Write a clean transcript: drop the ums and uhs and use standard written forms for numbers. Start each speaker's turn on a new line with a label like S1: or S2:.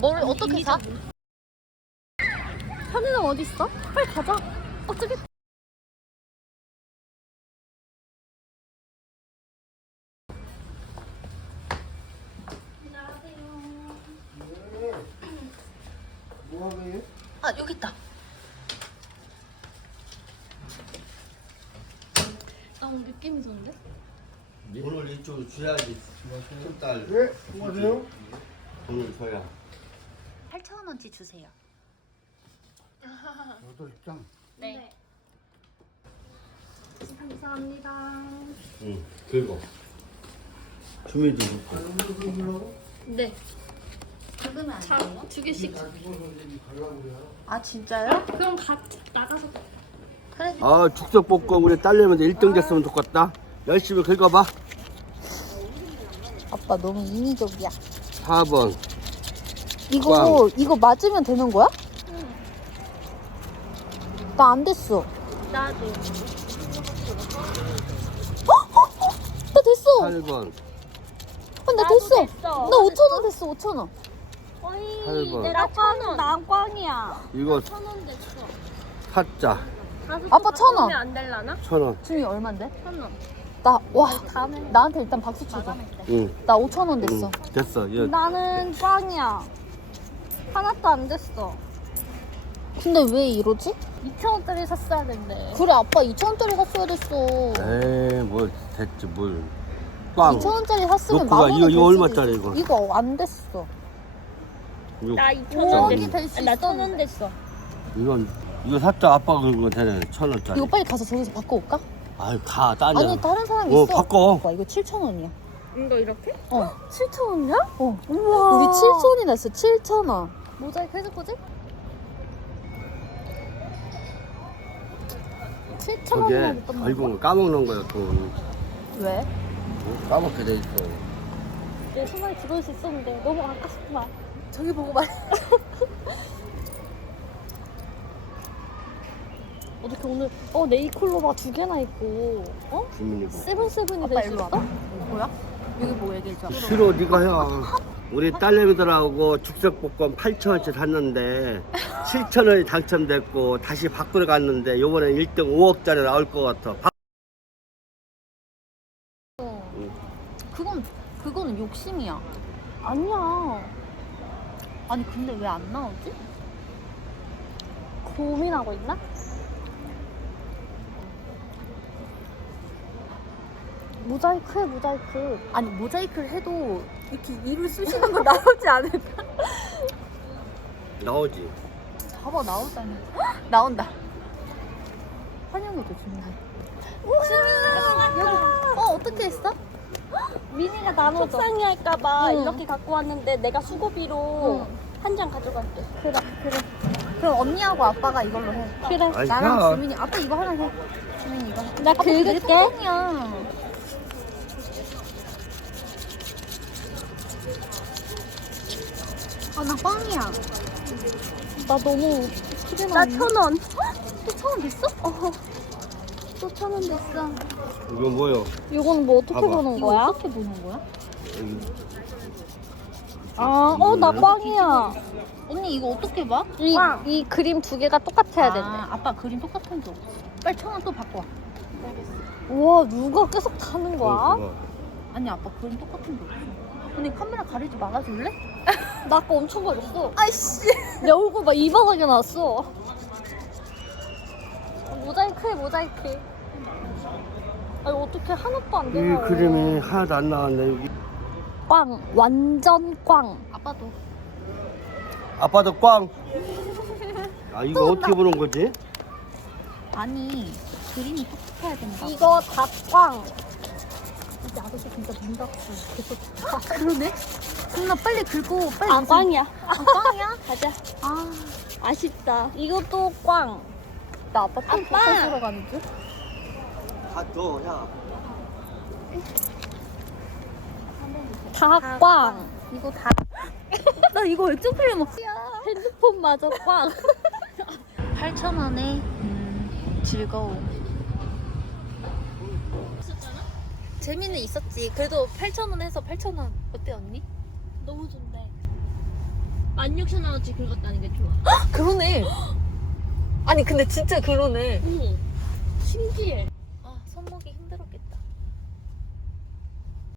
S1: 뭘 어떻게 사? 편의점 어디 있어? 빨리 가자. 저기.
S2: 뭐하게?
S1: 아 여기 있다. 나 오늘 느낌이 좋은데?
S3: 오늘 이쪽으로 줘야지. 큰딸
S2: 네, 안녕하세요.
S3: 돈을 줘야.
S1: 8,000원어치 주세요.
S2: 저도 입장.
S1: 네. 감사합니다.
S3: 응, 긁어. 주민도 긁고.
S1: 네. 적으면 안 돼요?
S4: 두 개씩.
S1: 아 진짜요?
S4: 그럼 나가서.
S1: 그래.
S3: 아, 죽석볶음 우리 딸내미한테 1등 됐으면 좋겠다. 열심히 긁어봐.
S1: 아빠 너무 인위적이야.
S3: 4번.
S1: 이거 맞으면 되는 거야? 나 안 됐어.
S4: 나도.
S1: 나 됐어.
S3: 8번.
S1: 나
S4: 나도
S1: 됐어.
S4: 됐어.
S1: 나 5,000원 됐어. 5,000원.
S4: 어이,
S3: 8번.
S4: 내가 1,000원. 난 꽝이야.
S3: 이거
S4: 1,000원 됐어.
S3: 사자.
S1: 아빠 1,000원.
S4: 안 될라나?
S3: 1,000원.
S1: 준이 얼만데?
S4: 1,000원.
S1: 다음에 나한테 일단 박수 쳐줘.
S3: 응.
S1: 나 5,000원 됐어.
S3: 응. 됐어. 이거
S4: 나는 꽝이야. 하나도 안 됐어.
S1: 근데 왜 이러지?
S4: 2,000원짜리 샀어야 된대.
S1: 그래 아빠 2,000원짜리 샀어야 됐어.
S3: 에이, 뭘 됐지, 뭘. 빵.
S1: 2,000원짜리 샀으면
S3: 놓고 가.
S1: 10,000원이
S3: 이거 얼마짜리, 이거?
S1: 이거 안 됐어.
S3: 이거,
S4: 나
S1: 5억이
S4: 2,000원
S1: 될 수
S4: 나
S1: 있어.
S4: 1,000원 됐어.
S3: 이거 사자. 아빠가 긁은 거 되네. 1,000원짜리.
S1: 이거 빨리 가서 저기서 바꿔올까?
S3: 아유, 가. 따냐.
S1: 아니 다른 사람
S3: 어,
S1: 있어.
S3: 바꿔.
S1: 봐, 이거 7,000원이야.
S4: 이거 이렇게?
S1: 어.
S4: 7,000원이야?
S1: 어.
S4: 우와.
S1: 우리 7,000원이 났어. 7,000원.
S4: 모자이크 해줄 거지?
S1: 7,000원이나
S3: 저게
S1: 못 받는
S3: 결국은 까먹는 거야, 돈.
S1: 왜?
S3: 어? 까먹게 돼 있어.
S4: 내 손안에 들어올 수 있었는데 너무 아깝다.
S1: 저기 보고 말해.
S4: 어떻게 오늘 네이클로바가 2개나 있고
S3: 주민이고.
S4: 세븐세븐이
S1: 아빠
S4: 될 수
S1: 일로
S4: 있어?
S1: 와봐. 뭐야? 여기 뭐 얘기해줘.
S3: 싫어, 네가 해. 우리 딸내미들하고 죽석볶음 8,000원치 샀는데 7,000원이 당첨됐고 다시 바꾸러 갔는데 요번엔 1등 5억짜리 나올 것 같아.
S1: 그거는 욕심이야.
S4: 아니야.
S1: 아니 근데 왜 안 나오지?
S4: 고민하고 있나? 모자이크 해 모자이크.
S1: 아니 모자이크를 해도 이렇게 이를 쑤시는 거 나오지 않을까?
S3: 나오지.
S1: 봐봐 나오잖아. 나온다. 환영해줘 준이. 준이 여기 어떻게 했어?
S4: 미니가 나눠 속상해 할까봐
S1: 응.
S4: 이렇게 갖고 왔는데 내가 수고비로 한 장 가져갈게.
S1: 그래. 그럼 언니하고 아빠가 이걸로 해.
S4: 그래.
S3: 아이,
S1: 나랑
S3: 야.
S1: 주민이 아빠 이거 하나 해. 주민이 이거.
S4: 나
S1: 아빠
S4: 긁을게.
S1: 내 폰이야. 아 나 꽝이야.
S4: 나 너무
S1: 기대가
S4: 나
S1: 안 돼.
S4: 1,000원.
S1: 또 1,000원 됐어?
S4: 또 1,000원 됐어.
S3: 이거 뭐요?
S4: 이건 뭐 어떻게
S3: 봐봐.
S4: 보는
S1: 이거
S4: 거야?
S1: 어떻게 보는 거야?
S4: 나 꽝이야.
S1: 언니 이거 어떻게 봐?
S4: 이 그림 2개가 똑같아야 된대.
S1: 아빠 그림 똑같은 줘. 빨리 1,000원 또 바꿔.
S4: 우와, 누가 계속 타는 거야?
S1: 아니 아빠 그림 똑같은 줘. 언니 카메라 가리지 말아줄래?
S4: 나 아까 엄청 가렸어.
S1: 아이씨.
S4: 내 얼굴 막 이 바닥에 났어. 모자이크 해, 모자이크. 아니, 어떻게 하나도 안
S3: 이
S4: 되냐.
S3: 그림이 하나도 안 나왔네. 여기.
S4: 꽝. 완전 꽝.
S1: 아빠도.
S3: 아빠도 꽝. 아, 이거 어떻게 보는 거지?
S1: 아니 그림이 똑같아야 된다.
S4: 이거 다 꽝.
S1: 이제 아저씨 진짜 눈 닫고 계속. 아 그러네. 그럼 나 빨리 긁고 빨리.
S4: 아,
S1: 무슨-
S4: 꽝이야.
S1: 아 꽝이야?
S4: 가자.
S1: 아.
S4: 아쉽다. 이것도 꽝.
S1: 나 아빠 또
S4: 아빠!
S1: 복사 쓰러 가는 줄?
S3: 다 줘, 야.
S4: 다 꽝.
S1: 이거 다. 나 이거 액정 필름 없어.
S4: 핸드폰마저 꽝.
S1: 8,000원에 즐거움. 재미는 있었지. 그래도 8,000원 해서 8,000원. 어때 언니?
S4: 너무 좋네. 16,000원어치 긁었다는 게 좋아.
S1: 그러네. 아니 근데 진짜 그러네.
S4: 어머.